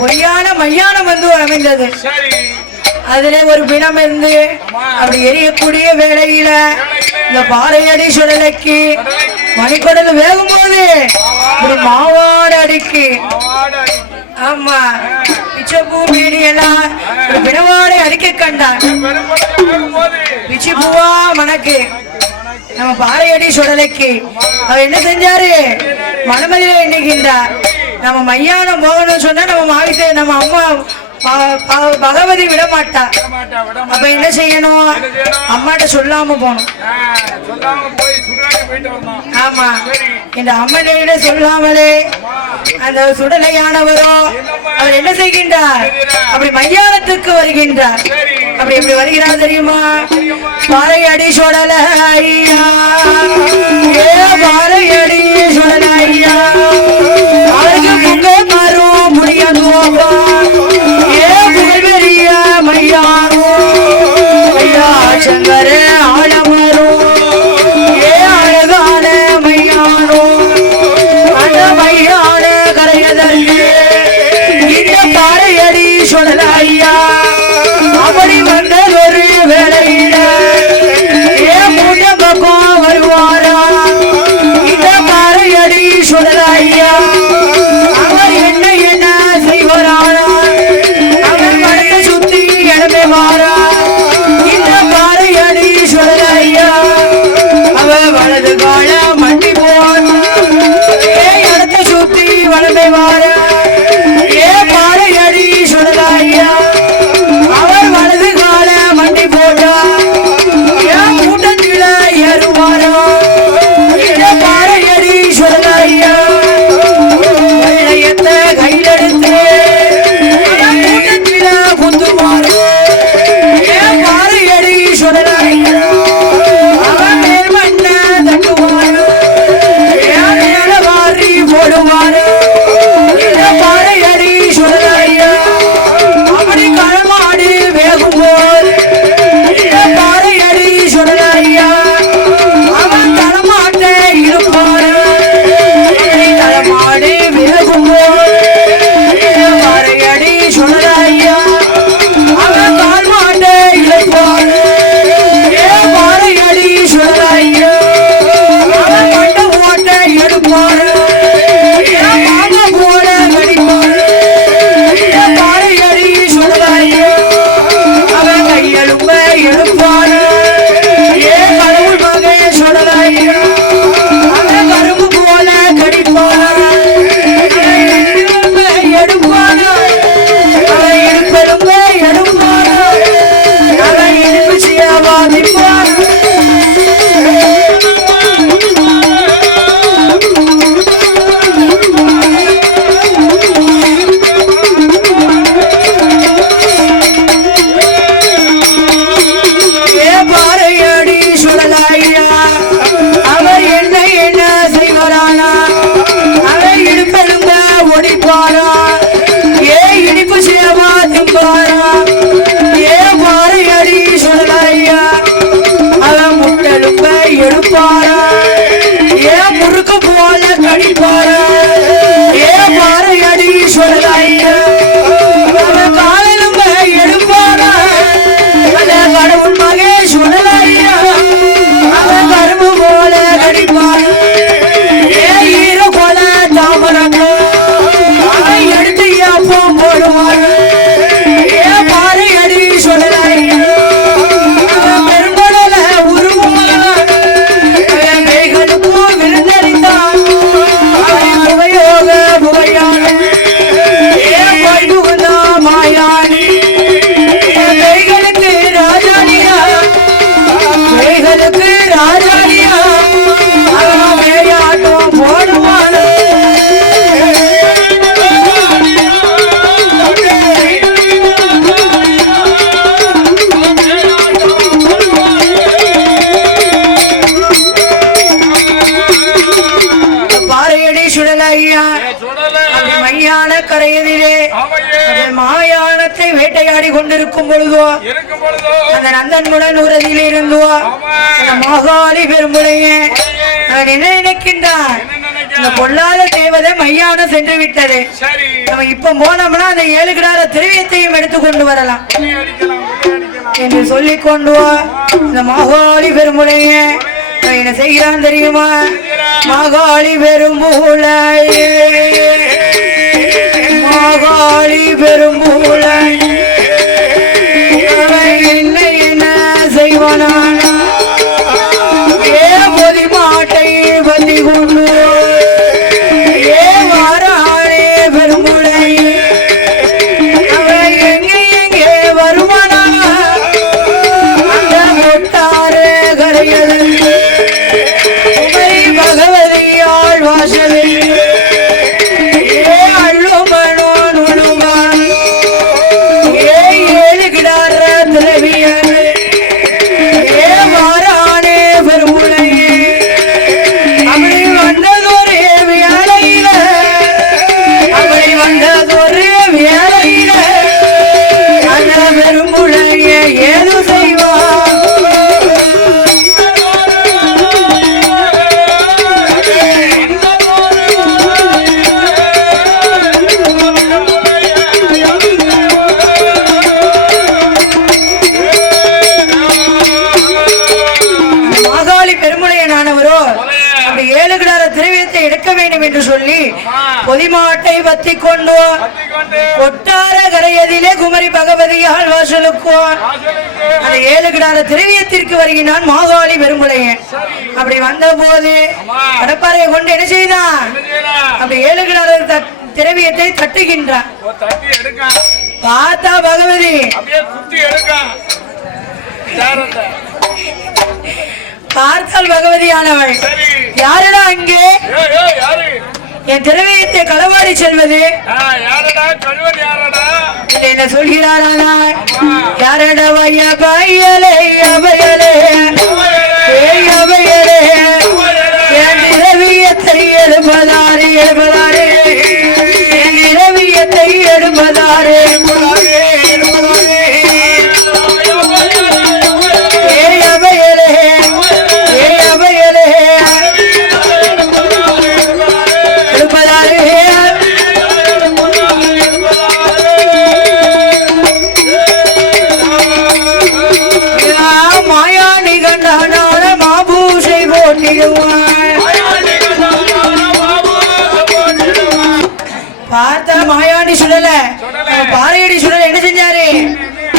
பொய்யான மையானம் வந்து அமைந்தது அதுல ஒரு பிணம் இருந்து அப்படி எரியக்கூடிய வேளையில இந்த பாறையடி சுடலைக்கு மணிக்கொடல் வேகும் போது இப்படி மாவாடு அடிக்கு ஆமா பிச்சப்பூ மீடியெல்லாம் ஒரு பிணவாடை அடிக்க கண்டான் பிச்சி பூவா மணக்கு நம்ம பாறையடி சுடலைக்கு அவ என்ன செஞ்சாரு மனமதியில எண்ணுகின்றார் நம்ம மையானம் போகணும்னு சொன்னா நம்ம மாவித்தை நம்ம அம்மா பகவதி விட மாட்டா அப்ப என்ன செய்யணும் அம்மாட்ட சொல்லாம போகணும் ஆமா இந்த அம்மனிட சொல்லாமலே அந்த சுடலையானவரோ அவர் என்ன செய்கின்றார் அப்படி மையானத்துக்கு வருகின்றார் அப்படி எப்படி வருகிறார் தெரியுமா பாறையடி சுடல ஐயா பாறையடி சுடல ஐயா அவருக்கு முங்க மாறும் முடியாது மையானோ ஐயா சங்கர ஆலமரோ அழகான மையானோ அந்த மையான கரையதற்கு இந்த பாறையடி சொல்லல ஐயா அப்படி வந்ததொரு வேளையில மூட்ட பக்கம் வருவாரா இந்த பாறையடி சொல்லல ஐயா அவர் என்ன என்ன செய்வாரானா மாறா இந்த பாறையடி சொல்ல ஐயா அவ வலது கால மண்டி போன் இடத்தை சுத்தி வளமை மாற பாறையடி சொல்ல ஐயா அவர் வலது கால மண்டி போட்டா கூட்டத்தில ஏறுவாரா இந்த பாறையடி சொல்ல ஐயா வெள்ளையத்தை கையிலெடுத்து கூட்டத்தில குந்துவாரா போடுவாரு பாரு ஏ பாரு அடி சொல்லலையா காலையிலும் எடுப்பாரா கடவுள் மகே சொல்லலையா அவன் கரும்பு போல கடிப்பான் ஏ ஈர போல தாமரம் அவன் எடுத்து அப்போ போடுவான் ஏ பாரு அடி சொல்லலையா அவன் பெரும்படல உருவான் அவன் மேகனுக்கும் விருந்தளித்தான் அவன் புகையோக புகையான ஏ வைகுந்தா மாயானி கைகளுக்கு ராஜானியா கைகளுக்கு ராஜானியா அவன் மேயாட்டம் போடுவான் பாறையடி சுடலையா மையான கரையதிலே மாயானத்தை வேட்டையாடி கொண்டிருக்கும் பொழுதோ அந்த நந்தன்முடன் உரதியில் இருந்தோ அந்த மாகாளி பெருமுடைய அவன் என்ன நினைக்கின்றான் இந்த பொல்லாத தேவதை மையானம் சென்று விட்டது நம்ம இப்ப போனோம்னா அந்த 7 கிடார திரவியத்தையும் எடுத்து கொண்டு வரலாம் என்று சொல்லிக் கொண்டு இந்த மாகாளி பெருமுடைய என்ன செய்கிறான் தெரியுமா மாகாளி பெரும்பூளையே மாகாளி பெரும்பூளை என்ன என்ன செய்வானான ஏ பொதி மாட்டை பத்தி கொண்டு ஏ வாரானே பெரும்பூளை அவன் எங்கே எங்கே வருவானான அந்த கொட்டாரே கரையது பகவதியாள் வாசலில் ஏ அள்ளுமனோ நுழுவான் ஏ 7 கிடார திரவியன் ஏ வாரானே பெருமுளையே அப்படி வந்ததொரு வேலையில அப்படி வந்ததொரு வேலையில அந்த பெருமுளையே ஏது செய்வான் அப்படி 7 கிடார திரவியத்தை எடுக்க வேண்டும் என்று சொல்லி பொதிமாட்டை வத்தி கொண்டு கொட்டார கரையதிலே குமரி பகவதியால் வாசலுக்கோ அந்த 7 கிடார திரவியத்திற்கு வருகிறான் மாகாளி பெரும்புளையன் அப்படி வந்த போது கடப்பாறையை கொண்டு என்ன செய்தான் அப்படி 7 கிடார திரவியத்தை தட்டுகின்றான் பார்த்தா பகவதி பார்த்தால் பகவதியானவள் யாரடா அங்கே என் திரவியத்தை களவாடி செல்வது என்ன சொல்கிறாரா யாரடா வைய பையலே அவையலே அவையலே என் திரவியத்தை எடுப்பதாரே எடுப்பதாரே என் திரவியத்தை எடுப்பதாரே பார்த்த மாயாண்டி சுடல பாறையடி சுடல என்ன செஞ்சாரு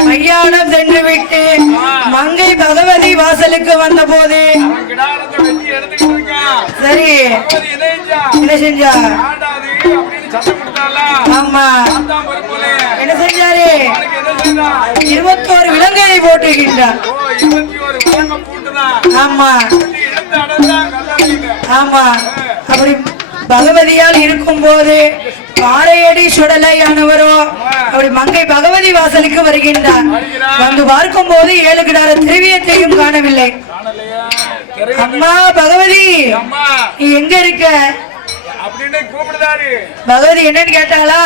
மையானம் சென்று விட்டு மங்கை பகவதி வாசலுக்கு வந்த போது சரி என்ன செஞ்சா ஆமா என்ன செஞ்சாரு 21 விலங்குகளை போட்டுகின்றார் ஆமா ஆமா அப்படி பகவதியால் இருக்கும் போது பாறையடி சுடலையானவரோ அப்படி மங்கை பகவதி வாசலுக்கு வருகின்றார் வந்து பார்க்கும் போது 7 கிடார திரவியத்தையும் காணவில்லை அம்மா பகவதி நீ எங்க இருக்க அப்படின்னு கூப்பிடுதாரு. பகவதி என்னன்னு கேட்டாளா?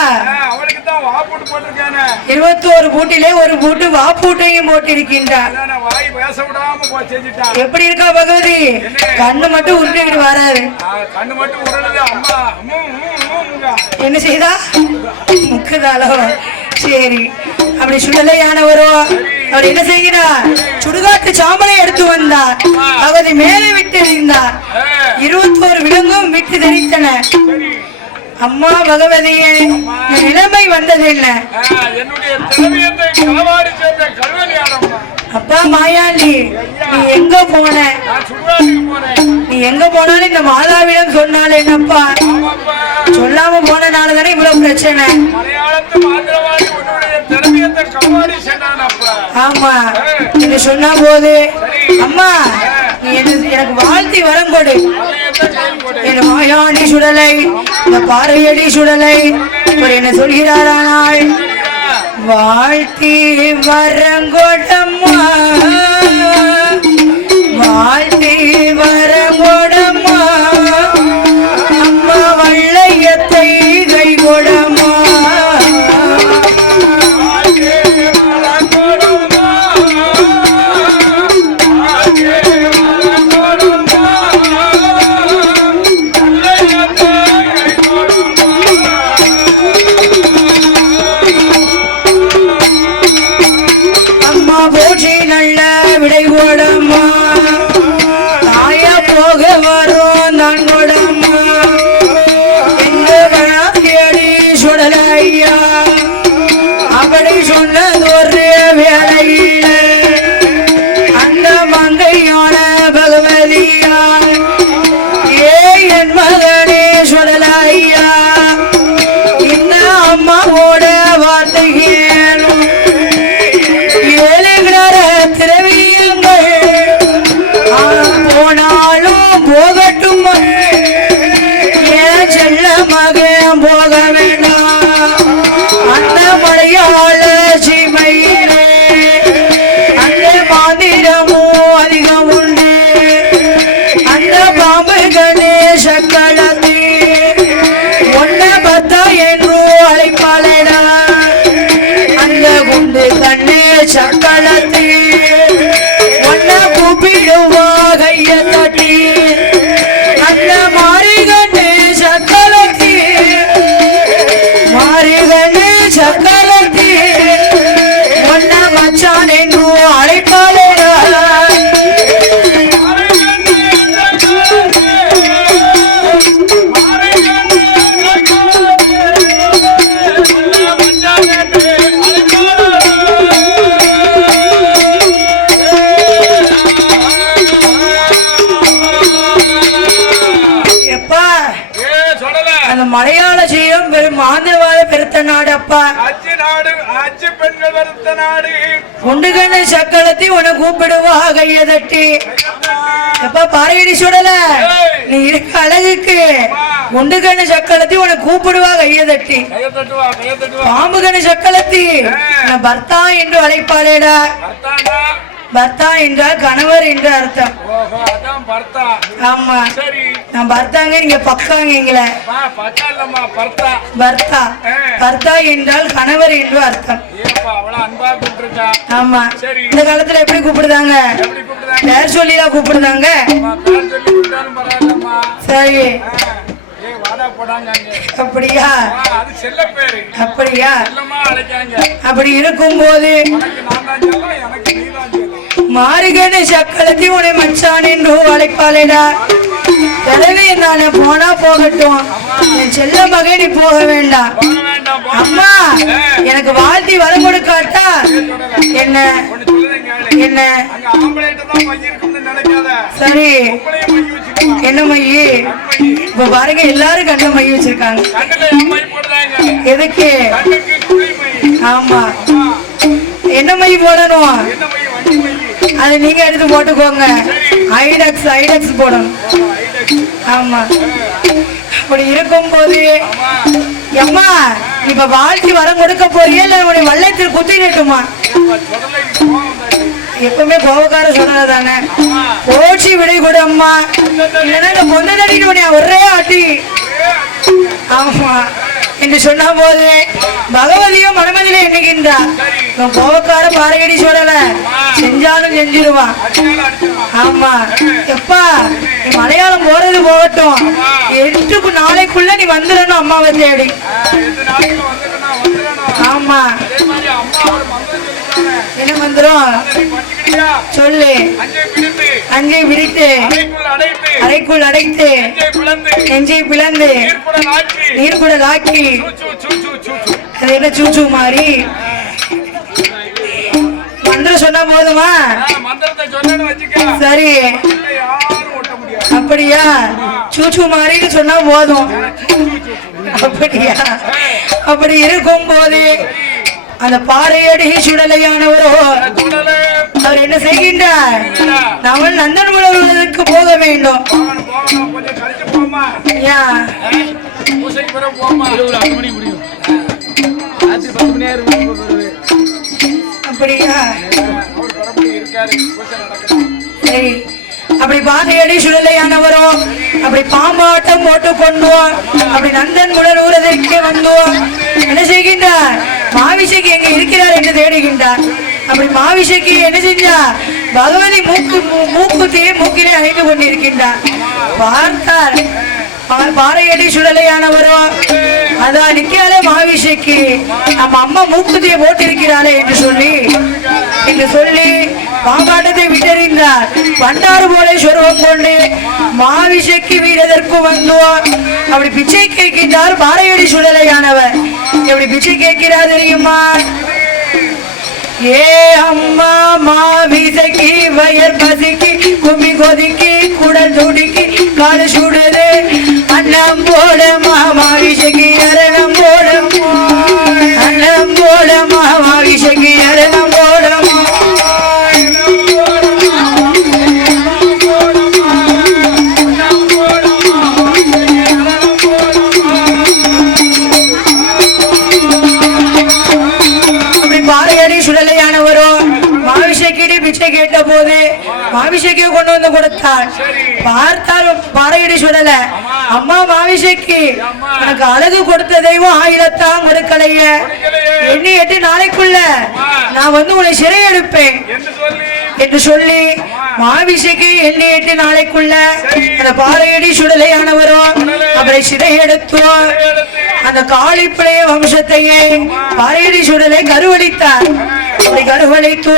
அவளுக்கு தான் வாப்பூட்டு போட்டிருக்கானே. 21 பூட்டிலே ஒரு பூட்டு வாப்பூட்டையும் போட்டிருக்கின்றார். வாய் பேச விடாம செஞ்சுட்டா. எப்படி இருக்கா பகவதி? கண்ணு மட்டும் உருட்டு வராது. கண்ணு மட்டும் உருளுது. அம்மா என்ன செய்தா? முக்குதாளோ? சரி, அப்படி சுடலையானவரோ அவர் என்ன செய்கிறார்? சுடுகாட்டு சாம்பலை எடுத்து வந்தார். பகவதி மேலே விட்டு எறிந்தார். 21 விலங்கும் விட்டு தெரித்தன. அம்மா பகவதியே, நிலைமை வந்தது என்ன? என்னுடைய திரவியத்தை களவாடி சேர்ந்த கல்வனியாரம்மா. அப்பா மாயாண்டி, நீ எங்க போன? நீ எங்க போனாலும் இந்த மாதாவிடம் சொன்னால் என்னப்பா? சொல்லாம போனனாலதானே இவ்வளவு பிரச்சனை. ஆமா, நீங்க சொன்ன போது அம்மா நீ எனக்கு வாழ்த்தி வரம் கொடு. என் மாயாண்டி சுடலை, இந்த பாறையடி சுடலை என்ன சொல்கிறாரானால் வாழ்த்தி வரங்கொடம்மா, வாழ்த்தி வரங்கொடம்மா, அம்மா வள்ளையத்தை கைகொடம்மா. போற்றி நல்ல விடை கொடம்மா, தாயா போக வரும் நான் கொடம்மா. எங்க தேடி சுடல ஐயா, அப்படி சொன்னது ஒரு வேலையில அந்த மங்கையான பகவதியா, ஏ என் மகனே சுடல ஐயா, இந்த அம்மாவோட வார்த்தைகளும் திரவியங்கள் போனாலும் போகட்டும், ஏன் செல்ல மகன் போக வேண்டாம். அந்த மலையாள சீமையிலே அந்த மாந்திரமும் அதிகம் உண்டு. அந்த பாம்பு கணேச களத்தி ஒன்ன பத்தா என்று அழைப்பாளடா. அந்த குண்டு கண்ணே சக்களத்தி ஒன்ன கூப்பிடுவா கைய தட்டி. அந்த மாரிகண்ணே சக்களத்தி, மாரிகண்ணே சக்களத்தி ஒன்ன மச்சான் என்று அழைப்பாளேடா. மலையாள ஜீவம் பெரும் மாந்திரவாத பெருத்த நாடு அப்பா. அச்சு நாடு, அச்சு பெண்கள் பெருத்த நாடு. குண்டுகண்ணு சக்களத்தி உன கூப்பிடுவா கைய தட்டி. எப்ப பாறையடி சுடல, நீ இருக்க அழகுக்கு குண்டுகண்ணு சக்களத்தி உன கூப்பிடுவா கைய தட்டி. பாம்பு கண்ணு சக்களத்தி நான் பர்த்தா என்று அழைப்பாளேடா. பர்த்தா என்றால் கணவர் என்று அர்த்தம். ஆமா, நான் பர்த்தாங்க, நீங்க பக்காங்கீங்களே. பர்த்தா, பர்த்தா என்றால் கணவர் என்று அர்த்தம். ஆமா, இந்த காலத்துல எப்படி கூப்பிடுதாங்க? பேர் சொல்லிதான் கூப்பிடுதாங்க. சரி, அப்படியா? அப்படியா? அப்படி இருக்கும் போது மாறுகண சக்களத்தி உன்னை மச்சான் என்று அழைப்பாளேடா. எனவே நான் போனா போகட்டும், என் செல்ல மகனி போக வேண்டாம். அம்மா எனக்கு வாழ்த்தி வரம் கொடுக்காட்டா என்ன என்ன? சரி, என்ன மையி? இப்ப பாருங்க, எல்லாரும் கண்ண மை வச்சிருக்காங்க. எதுக்கு? ஆமா, என்ன மை போடணும்? அது நீங்க எடுத்து போட்டுக்கோங்க. ஐடெக்ஸ், ஐடெக்ஸ் போடணும். ஆமா, அப்படி இருக்கும் போது அம்மா இப்ப வாழ்க்கை வரம் கொடுக்க போறியா இல்ல உன்னை வள்ளத்தில் குத்தி நட்டுமா? எப்பவுமே கோபக்கார சொல்றதானே. போச்சு விடை கொடு அம்மா, இல்லைன்னா இந்த பொந்த தடிக்கு ஒரே ஆட்டி என்று சொன்ன போது பகவதியும் மனமதியில எண்ணுகின்றார். கோவக்கார பாறையடி சொல்லல, செஞ்சாலும் செஞ்சிருவான். ஆமா எப்பா நீ மலையாளம் போறது போகட்டும், 8 நாளைக்குள்ள நீ வந்துடணும் அம்மாவை தேடி. ஆமா என்ன மந்திரம் சொல்லு? அஞ்சை பிடித்து அறைக்குள் அடைத்து நெஞ்சை பிளந்து நீர்க்குடல் ஆக்கி. அது என்ன சூச்சு மாதிரி மந்திரம் சொன்னா போதுமா? சரி அப்படியா? சூச்சு மாதிரின்னு சொன்னா போதும். அப்படியா? அப்படி இருக்கும் போது அந்த பாறையடி சுடலையானவரோ அவர் என்ன செய்கின்றார்? நம்ம நந்தன்குளத்துக்கு போக வேண்டும். அப்படியா? சரி அப்படி பாதையடி சுடலையானவரும் அப்படி பாம்பாட்டம் போட்டுக்கொண்டோம். அப்படி நந்தன் குடலூரதற்கே வந்தோம். என்ன செய்கின்றார்? மாவிசைக்கு எங்க இருக்கிறார் என்று தேடுகின்றார். அப்படி மாவிசைக்கு என்ன செஞ்சா? பகவதி மூக்குத்தியை மூக்கிலே அணிந்து கொண்டிருக்கின்றார். பார்த்தார் பாறையடி சுடலையானவரும் அதான் நிக்காத மாவிசைக்கு நம்ம அம்மா மூக்குத்தியை போட்டிருக்கிறாளே என்று சொல்லி பாம்பாட்டத்தை விட்டறிந்தார். பண்டாறு போல சொருவம் கொண்டு மாவிசைக்கு வீரதற்கு வந்தோம். அப்படி பிச்சை கேட்கின்றார் பாறையடி சுடலையானவர். எப்படி பிச்சை கேட்கிறார் தெரியுமா? ஏ அம்மா மாவிசைக்கு வயர் பசிக்கு கும்பி கொதிக்கு குடல் துடிக்கு காடு சுடுது அன்னம் போட மாவிசைக்கு அரணம் போடும் அன்னம் போட மாவிசைக்கு அரணம் போடும். கேட்ட போது மாவிசைக்கு கொண்டு வந்து கொடுத்தார். பார்த்தார் பாறையடி சுடல. அம்மா மாவிசைக்கு எனக்கு அழகு கொடுத்த தெய்வம் 1000 கொடுக்கலைய. எண்ணி 8 நாளைக்குள்ள நான் வந்து உன்னை சிறை எடுப்பேன் என்று சொல்லி மாவிசைக்கு எண்ணி 8 நாளைக்குள்ள அந்த பாறையடி சுடலையானவரும் அவரை சிறை எடுத்தோம். அந்த காளிப்படைய வம்சத்தையே பாறையடி சுடலை கருவளித்தார். கருவளித்தோ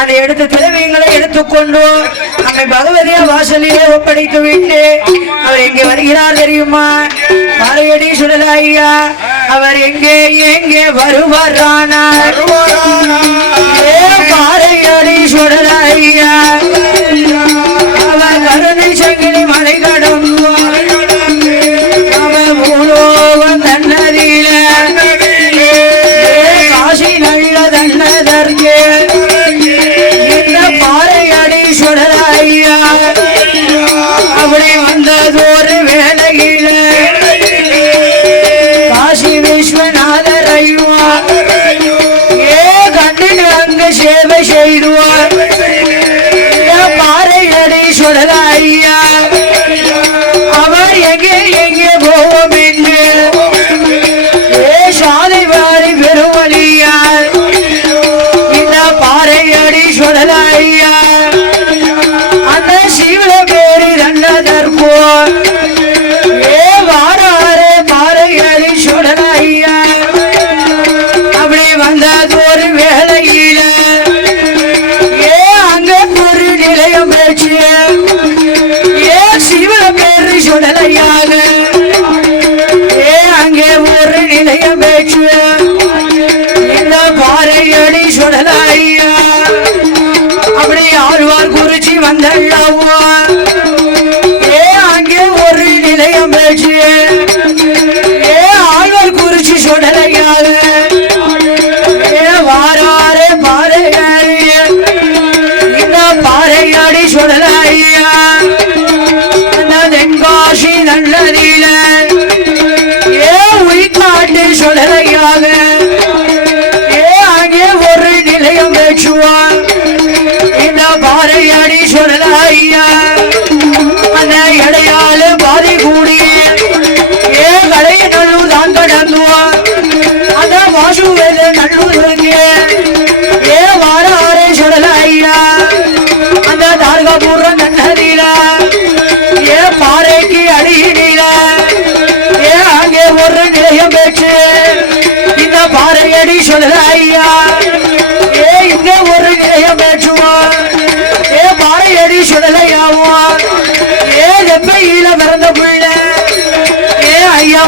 அதை எடுத்து திரவியங்களை எடுத்துக்கொண்டு நம்மை பகவதியா வாசலிலே ஒப்படைத்து விட்டு அவர் எங்கே வருகிறார் தெரியுமா? பாறையடி சுடலையா அவர் எங்கே வருவாரானார்? பாறையடி சுடலையா அவர் கருணை சங்கிலி மலை கடந்து அவர் பூலோகம் தன்னதில காசி நல்ல தன்னதற்கு இந்த பாறையடி சுடலையா அப்படி வந்ததொரு வேலையில காசி விஸ்வநாதர் ஐயா கண்டு அங்கு சேவை செய்துவார். பாறையடி சுடலையா அவர் எங்கே போவோம் என்று சாலை வாரி பெருவழியார் இந்த பாறையடி சுடலையா அந்த சிவல பேரி தன்னதற்கோ வாராரே பாறையடி சுடலையா அப்படி வந்ததொரு வேளையில அங்க ஒரு நிலையம் பேச்சு சிவல பேரு சுடலையாக அங்கே ஒரு நிலையம் பேச்சு இந்த பாறையடி சுடலையா அப்படி ஆழ்வார் குறிச்சி வந்தல்லவோ அங்கே ஒரு நிலையம் பேச்சு ஆழ்வார் குறிச்சி சுடலையாக வாராரே பாறையடி இந்த பாறையடி சுடலையா தென்காசி நல்லதில உயிர்காட்டு சுடலையாக அங்கே ஒரு நிலையம் பேச்சுவார் இந்த பாறையடி சுடலையா அந்த இடையாளு பாதி கூடிய கடைய நல்லூர் தான் கடந்துவா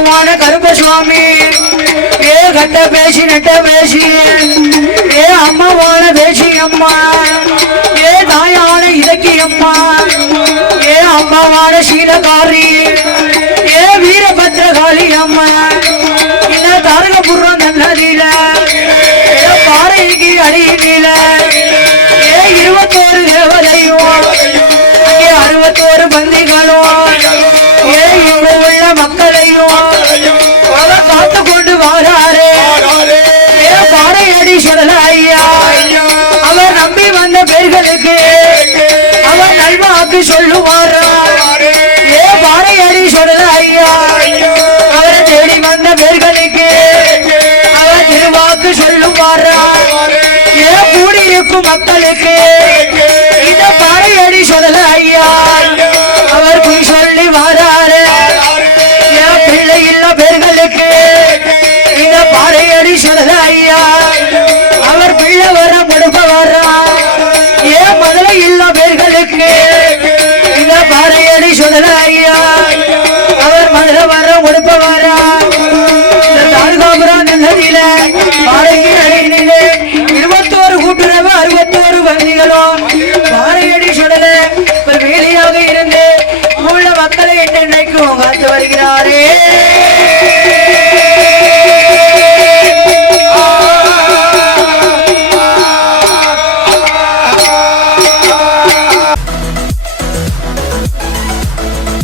அம்மாவான கருப்ப சுவாமி ஏ கட்ட பேசி நட்ட பேசி ஏ அம்மாவான பேசி அம்மா ஏ தாயான இதக்கி அம்மா ஏ அம்மாவான சீலகாரி ஏ வீரபத்ரகாளி அம்மா இந்த தாரகபுரம் நல்லதில ஏ பாறைக்கு அடியில ஏ 21 தேவதையும் அங்கே 61 பந்திகளும் ஏ இங்கு உள்ள மக்களையும் அவர் காத்து கொண்டு வாராரே ஏ பாறையடி சொல்லல ஐயா அவர் நம்பி வந்த பேர்களுக்கு அவர் நல்வாக்கு சொல்லுவாரா ஏ பாறையடி சொல்லல ஐயா அவரை தேடி வந்த பேர்களுக்கு அவர் திருவாக்கு சொல்லுவாரா ஏ கூடியிருக்கும் மக்களுக்கு இந்த பாறையடி சொல்லல ஐயா அவர் போய் சொல்லி வாராரு என் பிள்ளை இல்ல பேர்களுக்கு இந்த பாறையடி சொல்லல ஐயா அவர் பிள்ளை வர முடுப்ப வர்றா ஏன் முதல்ல இல்ல பேர்களுக்கு இந்த பாறையடி சொல்லல ஐயா அவர் மதுரை வர முடுப்ப வரா இந்த தாழ்காபுரம் நதியில பாறைக்கு அடியிலே 21 கூட்டுறவு 61 வந்திகளும் பாறையடி சொல்லல ஒரு வேலையாக இருந்து உள்ள மக்களை என்னைக்கும் காத்து வருகிறாரே.